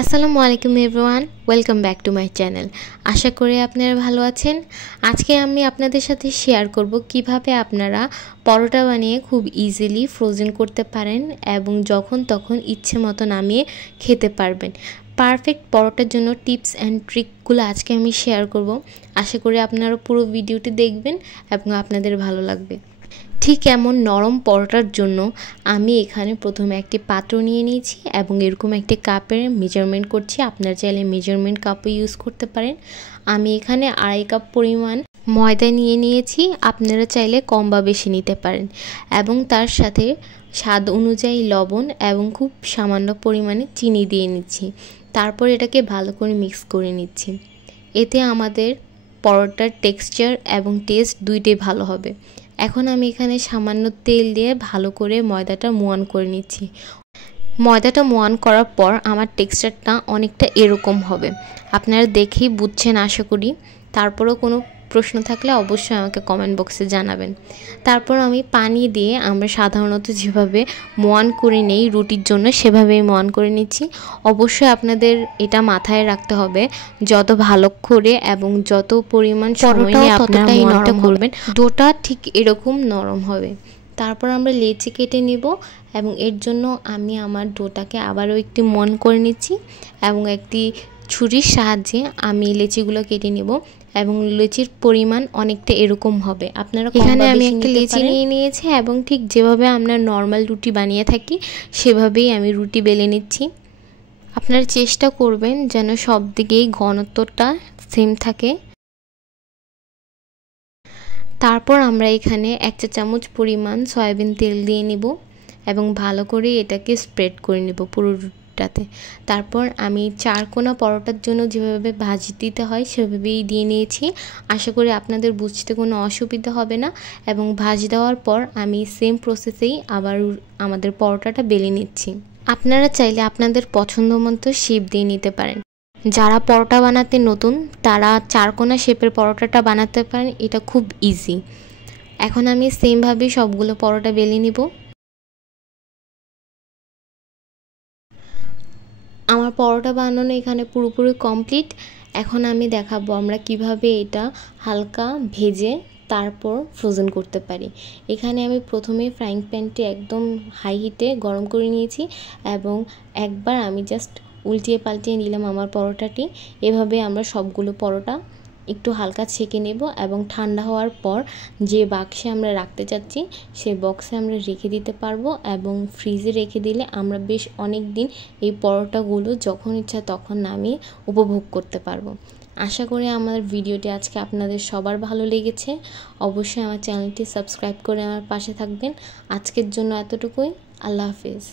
আসসালামু আলাইকুম everyone, welcome back to my channel. আশা করি আপনারা ভালো আছেন। আজকে আমি আপনাদের সাথে শেয়ার করব কিভাবে আপনারা পরোটা বানিয়ে খুব ইজিলি ফ্রোজেন করতে পারেন এবং যখন তখন ইচ্ছে মতো নামিয়ে খেতে পারবেন। পারফেক্ট পরোটার জন্য টিপস অ্যান্ড ট্রিকগুলো আজকে আমি শেয়ার করব। আশা করি আপনারা পুরো ভিডিওটি দেখবেন এবং আপনাদের ভালো লাগবে। ঠিক এমন নরম পরোটার জন্য আমি এখানে প্রথমে একটি পাত্র নিয়ে নিয়েছি এবং এরকম একটি কাপের মেজারমেন্ট করছি। আপনারা চাইলে মেজারমেন্ট কাপও ইউজ করতে পারেন। আমি এখানে 2.5 কাপ পরিমাণ ময়দা নিয়ে নিয়েছি। আপনারা চাইলে কম বা বেশি নিতে পারেন এবং তার সাথে স্বাদ অনুযায়ী লবণ এবং খুব সামান্য পরিমাণে চিনি দিয়ে নিচ্ছি। তারপর এটাকে ভালো করে মিক্স করে নিচ্ছি। এতে আমাদের পরোটার টেক্সচার এবং টেস্ট দুইটাই ভালো হবে। এখন আমি এখানে সামান্য তেল দিয়ে ভালো করে ময়দাটা মোয়ান করে নিচ্ছি। ময়দাটা মোয়ান করার পর আমার টেক্সচারটা অনেকটা এরকম হবে। আপনারা দেখেই বুঝছেন আশা করি। তারপরও কোনো প্রশ্ন থাকলে অবশ্যই আমাকে কমেন্ট বক্সে জানাবেন। তারপর আমি পানি দিয়ে আমরা সাধারণত যেভাবে মোয়ান করে নেই রুটির জন্য সেভাবেই মোয়ান করে নিচ্ছি। অবশ্যই আপনাদের এটা মাথায় রাখতে হবে, যত ভালো করে এবং যত পরিমাণ সময় নিয়ে আপনারা মোয়ানটা করবেন ডোটা ঠিক এরকম নরম হবে। তারপর আমরা লেচি কেটে নিব এবং এর জন্য আমি আমার ডোটাকে আবারও একটু মোয়ান করে নিচ্ছি এবং একটি ছুরির সাহায্যে আমি লেচিগুলো কেটে নেব এবং লেচির পরিমাণ অনেকটা এরকম হবে। আপনারা এখানে আমি একটা লেচি নিয়ে নিয়েছি এবং ঠিক যেভাবে আমরা নর্মাল রুটি বানিয়ে থাকি সেভাবেই আমি রুটি বেলে নিচ্ছি। আপনারা চেষ্টা করবেন যেন সব দিকেই ঘনত্বটা সেম থাকে। তারপর আমরা এখানে 1 চা চামচ পরিমাণ সয়াবিন তেল দিয়ে নিব এবং ভালো করে এটাকে স্প্রেড করে নেব পুরো রুটিটাতে। তারপর আমি 4 কোনা পরোটার জন্য যেভাবে ভাজি দিতে হয় সেভাবেই দিয়ে নিয়েছি। আশা করি আপনাদের বুঝতে কোনো অসুবিধা হবে না। এবং ভাজি দেওয়ার পর আমি সেম প্রসেসেই আবার আমাদের পরোটাটা বেলে নিচ্ছি। আপনারা চাইলে আপনাদের পছন্দ মতো শেপ দিয়ে নিতে পারেন। যারা পরোটা বানাতে নতুন তারা 4 কোনা শেপের পরোটাটা বানাতে পারেন, এটা খুব ইজি। এখন আমি সেমভাবে সবগুলো পরোটা বেলে নিব। আমার পরোটা বানানো এখানে পুরোপুরি কমপ্লিট। এখন আমি দেখাবো আমরা কিভাবে এটা হালকা ভেজে তারপর ফ্রোজেন করতে পারি। এখানে আমি প্রথমে ফ্রাইং প্যানটি একদম হাই হিটে গরম করে নিয়েছি এবং একবার আমি জাস্ট উল্টিয়ে পাল্টিয়ে নিলাম আমার পরোটাটি। এভাবে আমরা সবগুলো পরোটা একটু হালকা ছেঁকে নেব এবং ঠান্ডা হওয়ার পর যে বাক্সে আমরা রাখতে চাচ্ছি সেই বক্সে আমরা রেখে দিতে পারবো এবং ফ্রিজে রেখে দিলে আমরা বেশ অনেক দিন এই পরোটাগুলো যখন ইচ্ছা তখন নামিয়ে উপভোগ করতে পারবো। আশা করি আমার ভিডিওটি আজকে আপনাদের সবার ভালো লেগেছে। অবশ্যই আমার চ্যানেলটি সাবস্ক্রাইব করে আমার পাশে থাকবেন। আজকের জন্য এতটুকুই। আল্লাহ হাফেজ।